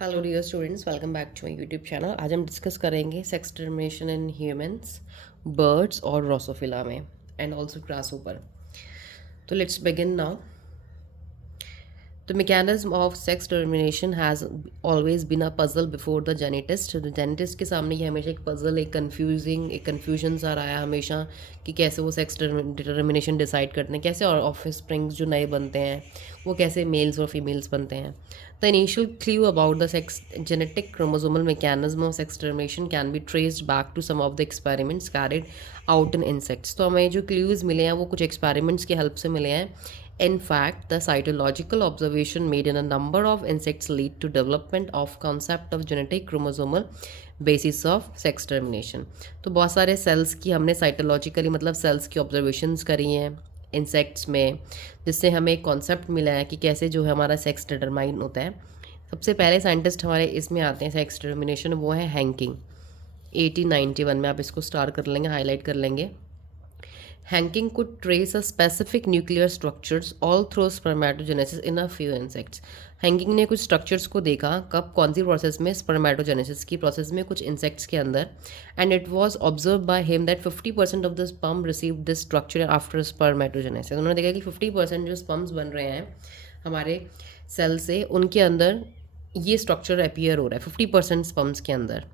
Hello dear students, welcome back to my YouTube channel. आज हम discuss करेंगे sex discrimination in humans, birds और drosophila में and also grasshopper. तो let's begin now. The mechanism of sex determination has always been a puzzle before the genetist. तो geneticist के सामने ये हमेशा एक पजल, एक कन्फ्यूजन सा रहा है हमेशा कि कैसे वो सेक्स डिटर्मिनेशन डिसाइड करते हैं, कैसे और ऑफिस स्प्रिंग्स जो नए बनते हैं वो कैसे मेल्स और फीमेल्स बनते हैं। The initial clue about the sex genetic chromosomal mechanism of sex determination can be traced back to some of the experiments carried out in insects. तो हमें जो क्लूज़ मिले हैं वो कुछ एक्सपेरिमेंट्स की हेल्प से मिले हैं। In fact, the cytological observation made in a number of insects lead to development of concept of genetic chromosomal basis of sex determination. तो बहुत सारे सेल्स की हमने साइटोलॉजिकली मतलब सेल्स की ऑब्जर्वेशंस करी हैं इंसेक्ट्स में, जिससे हमें एक कॉन्सेप्ट मिला है कि कैसे जो है हमारा सेक्स डिटरमाइन होता है। सबसे पहले साइंटिस्ट हमारे इसमें आते हैं सेक्स डिटरमिनेशन, वो है हैंकिंग। 1891 में आप इसको स्टार कर लेंगे, हाईलाइट कर लेंगे। Hanking could trace a specific nuclear structures all through spermatogenesis in a few insects. Henking ने कुछ स्ट्रक्चर्स को देखा, कब कौन सी प्रोसेस में, स्पर्मेटोजेनेसिस की प्रोसेस में कुछ इंसेक्ट्स के अंदर। And it was observe by him that 50% of the sperm receive this structure after spermatogenesis. उन्होंने देखा कि 50% जो स्पर्म्स बन रहे हैं हमारे सेल से, उनके अंदर ये स्ट्रक्चर अपीयर हो रहा है 50% स्पर्म्स के अंदर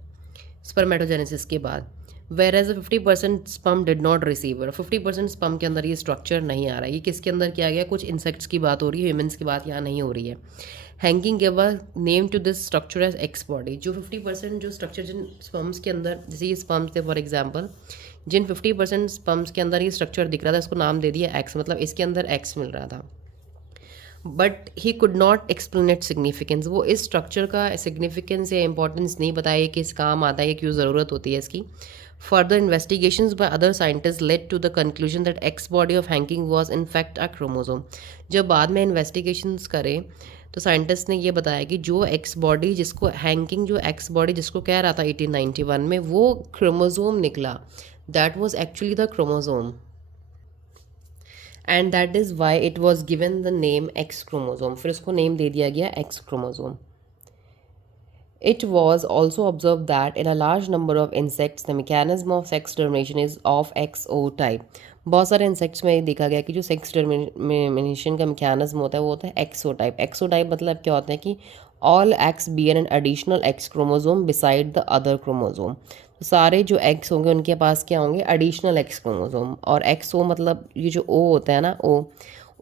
स्पर्मेटोजेनेसिस के बाद। Whereas 50% sperm did not receive, 50% sperm के अंदर ये स्ट्रक्चर नहीं आ रहा है। ये किसके अंदर किया गया, कुछ इंसेक्ट्स की बात हो रही है, ह्यूमंस की बात यहाँ नहीं हो रही है। Henking give a name to this structure as X body. जो 50% जो स्ट्रक्चर जिन स्पम्स के अंदर, जैसे ये स्पम्स थे फॉर एग्जाम्पल, जिन 50% स्पम्स के अंदर ये स्ट्रक्चर दिख रहा था, इसको नाम दे दिया एक्स, मतलब इसके अंदर एक्स मिल रहा था। But he could not explain it significance. वो इस स्ट्रक्चर का सिग्निफिकेंस या इंपॉर्टेंस नहीं बताया, किस काम आता है, क्यों ज़रूरत होती है इसकी। Further investigations by other scientists led to the conclusion that X body of Hanking was in fact a chromosome. जब बाद में investigations करे तो साइंटिस्ट ने ये बताया कि जो एक्स बॉडी जिसको हैंकिंग, जो एक्स बॉडी जिसको कह रहा था 1891 में, वो क्रोमोजोम निकला। That was actually the chromosome and that is why it was given the name x chromosome. फिर उसको नेम दे दिया गया x chromosome. It was also observed that in a large number of insects, the mechanism of sex determination is of XO type. बहुत सारे insects में देखा गया कि जो सेक्स डिटर्मिनेशन का मैकेनिज्म होता है वो होता है एक्सो टाइप। एक्सो टाइप मतलब क्या होता है कि all X be an additional X chromosome beside the other chromosome. तो सारे जो एक्स होंगे उनके पास क्या होंगे, एडिशनल एक्स क्रोमोजोम। और एक्सओ मतलब ये जो ओ होता है ना,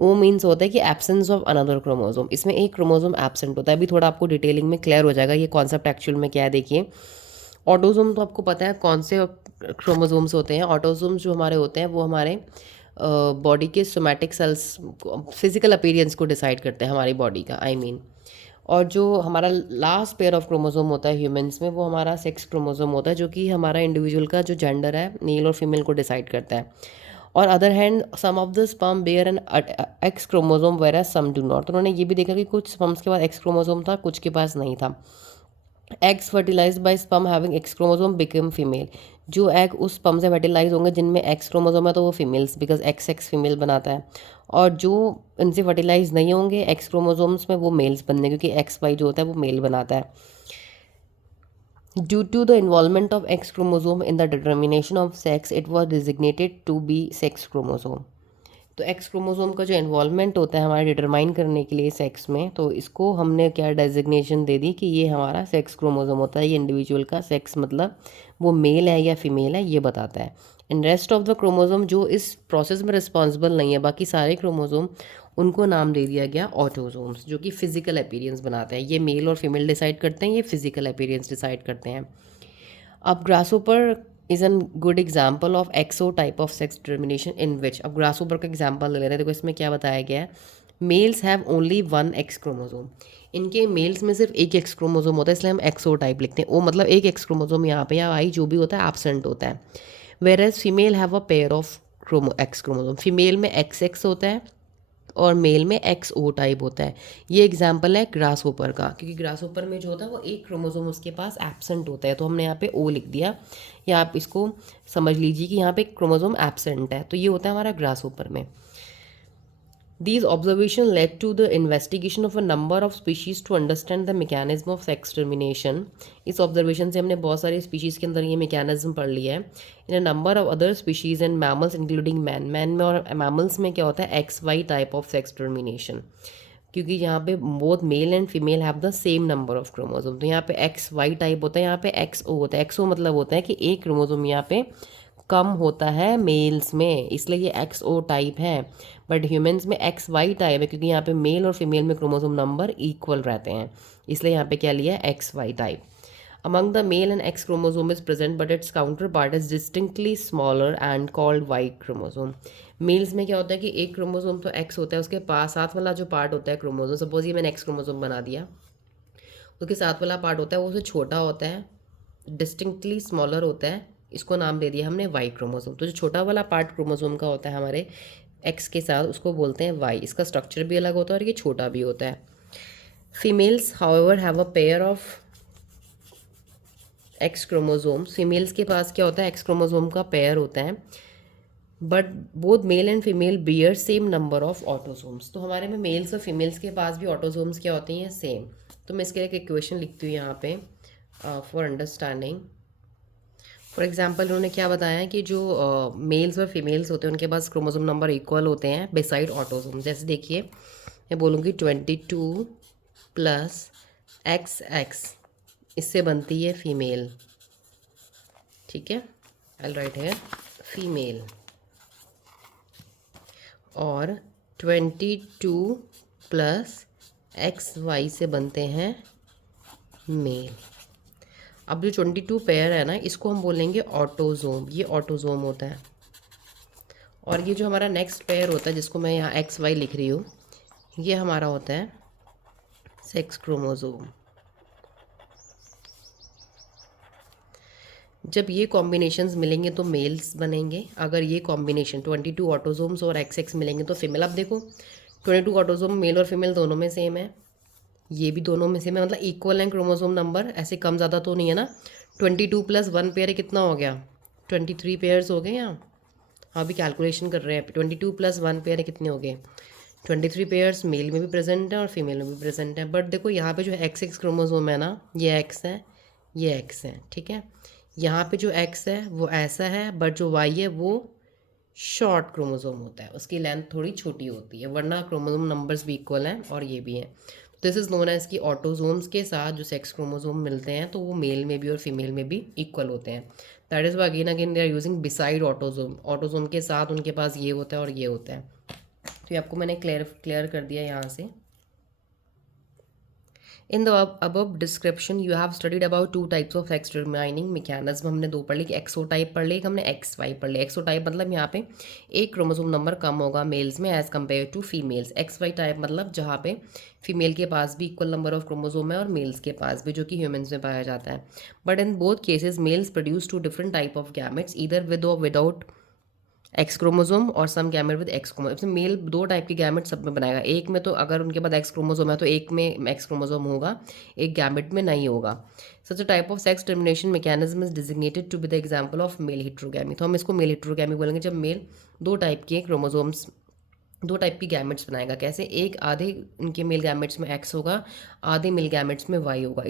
ओ मीन्स होता है कि एब्सेंस ऑफ अनदर क्रोमोजोम। इसमें एक क्रोमोजोम एब्सेंट होता है। अभी थोड़ा आपको डिटेलिंग में क्लियर हो जाएगा ये कॉन्सेप्ट एक्चुअल में क्या है। देखिए, ऑटोजोम तो आपको पता है कौन से क्रोमोजोम्स होते हैं। ऑटोजोम्स जो हमारे होते हैं वो हमारे बॉडी के सोमैटिक सेल्स, फिजिकल अपीयरेंस को डिसाइड करते हैं हमारी बॉडी का, आई मीन। और जो हमारा लास्ट पेयर ऑफ क्रोमोजोम होता है ह्यूमंस में, वो हमारा सेक्स क्रोमोजोम होता है, जो कि हमारा इंडिविजुअल का जो जेंडर है, मेल और फीमेल को डिसाइड करता है। और other hand some of the sperm bear an X chromosome whereas some do not. तो उन्होंने ये भी देखा कि कुछ स्पर्म्स के पास एक्स क्रोमोजोम था, कुछ के पास नहीं था। Eggs fertilize by sperm having X chromosome become female. जो एग उस स्पर्म से फर्टिलाइज होंगे जिनमें एक्स क्रोमोजोम है तो वो females, because X X female बनाता है। और जो इनसे फर्टिलाइज नहीं होंगे एक्स क्रोमोजोम्स में, वो मेल्स बनने, क्योंकि एक्स वाई जो होता है वो मेल बनाता है। Due to the involvement of X chromosome in the determination of sex, it was designated to be sex chromosome. तो एक्स क्रोमोसोम का जो इन्वॉल्वमेंट होता है हमारे डिटरमाइन करने के लिए सेक्स में, तो इसको हमने क्या डेजिग्नेशन दे दी कि ये हमारा सेक्स क्रोमोसोम होता है। ये इंडिविजुअल का सेक्स मतलब वो मेल है या फीमेल है ये बताता है। And rest of the chromosome जो इस प्रोसेस में रिस्पॉन्सिबल नहीं है, बाकी सारे क्रोमोसोम, उनको नाम दे दिया गया ऑटोसोम्स, जो कि फिजिकल अपीयरेंस बनाते हैं। ये मेल और फीमेल डिसाइड करते हैं, ये फिजिकल अपीयरेंस डिसाइड करते हैं। अब grasshopper is an good example of X O type of sex determination in which, अब ग्रासहोपर का एग्जाम्पल ले रहे हैं। देखो इसमें क्या बताया गया है, males have only one X chromosome. इनके मेल्स में सिर्फ एक एक्स क्रोमोजोम होता है, इसलिए हम एक्सो टाइप लिखते हैं। ओ मतलब एक एक्स क्रोमोजोम यहाँ पे या आई जो भी होता है एब्सेंट होता है। Whereas female have a pair of X chromosome. Female में एक्स एक्स होता है और मेल में एक्स ओ टाइप होता है। ये एग्जाम्पल है ग्रास होपर का, क्योंकि ग्रास होपर में जो होता है वो एक क्रोमोसोम उसके पास एब्सेंट होता है, तो हमने यहाँ पे ओ लिख दिया, या आप इसको समझ लीजिए कि यहाँ पे क्रोमोसोम एब्सेंट है। तो ये होता है हमारा ग्रास होपर में। These observations led to the investigation of a number of species to understand the mechanism of sex termination. इस ऑब्जर्वेशन से हमने बहुत सारी स्पीशीज़ के अंदर ये मैकेनिज्म पढ़ लिया है. In a number of other species and mammals including man. Man में और मैमल्स में क्या होता है, X Y type of sex termination, क्योंकि यहाँ पे both male and female have the same number of chromosome. तो यहाँ पे एक्स वाई टाइप होता है, यहाँ पे एक्स ओ होता है. एक्स ओ मतलब होता है कि एक क्रोमोसोम यहाँ पे कम होता है मेल्स में, इसलिए ये एक्स ओ टाइप है. बट ह्यूमंस में एक्स वाई टाइप है, क्योंकि यहाँ पे मेल और फीमेल में क्रोमोसोम नंबर इक्वल रहते हैं, इसलिए यहाँ पे क्या लिया है, X Y type. Among the male and X chromosome is present, but its counterpart is distinctly smaller and called Y chromosome. Males में क्या होता है कि एक क्रोमोसोम तो एक्स होता है, उसके पास साथ वाला जो पार्ट होता है क्रोमोसोम, सपोज ये मैंने एक्स क्रोमोसोम बना दिया, उसके साथ वाला पार्ट होता है वो उससे छोटा होता है, डिस्टिंक्टली स्मॉलर होता है, इसको नाम दे दिया हमने वाई क्रोमोसोम. तो जो छोटा वाला पार्ट क्रोमोसोम का होता है हमारे एक्स के साथ, उसको बोलते हैं वाई. इसका स्ट्रक्चर भी अलग होता है और ये छोटा भी होता है. Females however have a pair of x chromosomes. Females के पास क्या होता है, एक्स क्रोमोसोम का पेयर होता है, but both male and female bear same number of autosomes. तो हमारे में मेल्स और फीमेल्स के पास भी ऑटोसोम्स क्या होते हैं, सेम. तो मैं इसके लिए एक इक्वेशन लिखती हूँ यहाँ पे फॉर अंडरस्टैंडिंग. फॉर एग्जाम्पल उन्होंने क्या बताया है कि जो मेल्स और फीमेल्स होते हैं उनके पास क्रोमोसोम नंबर इक्वल होते हैं बिसाइड ऑटोसोम. जैसे देखिए मैं बोलूँगी 22 प्लस एक्स एक्स, इससे बनती है फीमेल. ठीक है, आई राइट है फीमेल. और 22 प्लस एक्स वाई से बनते हैं मेल. अब जो 22 पेयर है ना, इसको हम बोलेंगे ऑटोजोम. ये ऑटोजोम होता है. और ये जो हमारा नेक्स्ट पेयर होता है, जिसको मैं यहाँ एक्स वाई लिख रही हूँ, ये हमारा होता है सेक्स क्रोमोजोम. जब ये कॉम्बिनेशंस मिलेंगे तो मेल्स बनेंगे. अगर ये कॉम्बिनेशन 22 ऑटोजोम्स और एक्स एक्स मिलेंगे तो फीमेल. अब देखो 22 ऑटोजोम मेल और फीमेल दोनों में सेम है, ये भी दोनों में सेम है, मतलब इक्वल है क्रोमोसोम नंबर, ऐसे कम ज़्यादा तो नहीं है ना. 22 प्लस 1 पेयर कितना हो गया, 23 पेयर्स हो गए. यहाँ अभी कैलकुलेशन कर रहे हैं. 22 प्लस 1 पेयर कितने हो गए, 23 पेयर्स मेल में भी प्रेजेंट है और फीमेल में भी प्रेजेंट है. बट देखो यहाँ पे जो एक्स एक्स क्रोमोसोम है ना, ये एक्स है, ये एक्स है. ठीक है, यहाँ पे जो एक्स है वो ऐसा है, बट जो वाई है वो शॉर्ट क्रोमोसोम होता है, उसकी लेंथ थोड़ी छोटी होती है, वरना क्रोमोसोम नंबर्स भी इक्वल हैं और ये भी है. दिस इज़ नोन एज कि ऑटोजोम्स के साथ जो सेक्स क्रोमोसोम मिलते हैं तो वो मेल में भी और फीमेल में भी इक्वल होते हैं. That is Y again again they are using beside autosome. Autosome के साथ उनके पास ये होता है और ये होता है. तो ये आपको मैंने क्लियर कर दिया यहाँ से. In the above description you have studied about 2 types of sex determining mechanism. हमने दो पढ़ ली, कि एक्सो टाइप पढ़ ली, एक हमने एक्स वाई पढ़ ली. एक्सो टाइप मतलब यहाँ पे एक क्रोमोसोम नंबर कम होगा मेल्स में as compare to females. X Y type मतलब जहाँ पे फीमेल के पास भी इक्वल नंबर ऑफ क्रोमोसोम है और मेल्स के पास भी, जो कि ह्यूमंस में पाया जाता है. But in both cases males produce 2 different type of gametes, either with or without X chromosome or some gamete with X chromosome. Male 2 type की गैमेट सब में बनाएगा. एक में तो अगर उनके पास एक्स क्रोमोसोम है तो एक में एक्स क्रोमोसोम होगा, एक गैमेट में नहीं होगा. Such a type of sex termination mechanism is designated to be the example of male heterogamy. तो हम इसको मेल हिट्रोगैमी बोलेंगे जब मेल 2 टाइप के क्रोमोसोम्स, 2 टाइप की गैमेट्स बनाएगा. कैसे, एक आधे इनके मेल गैमेट्स में एक्स होगा, आधे मेल गैमेट्स में वाई होगा.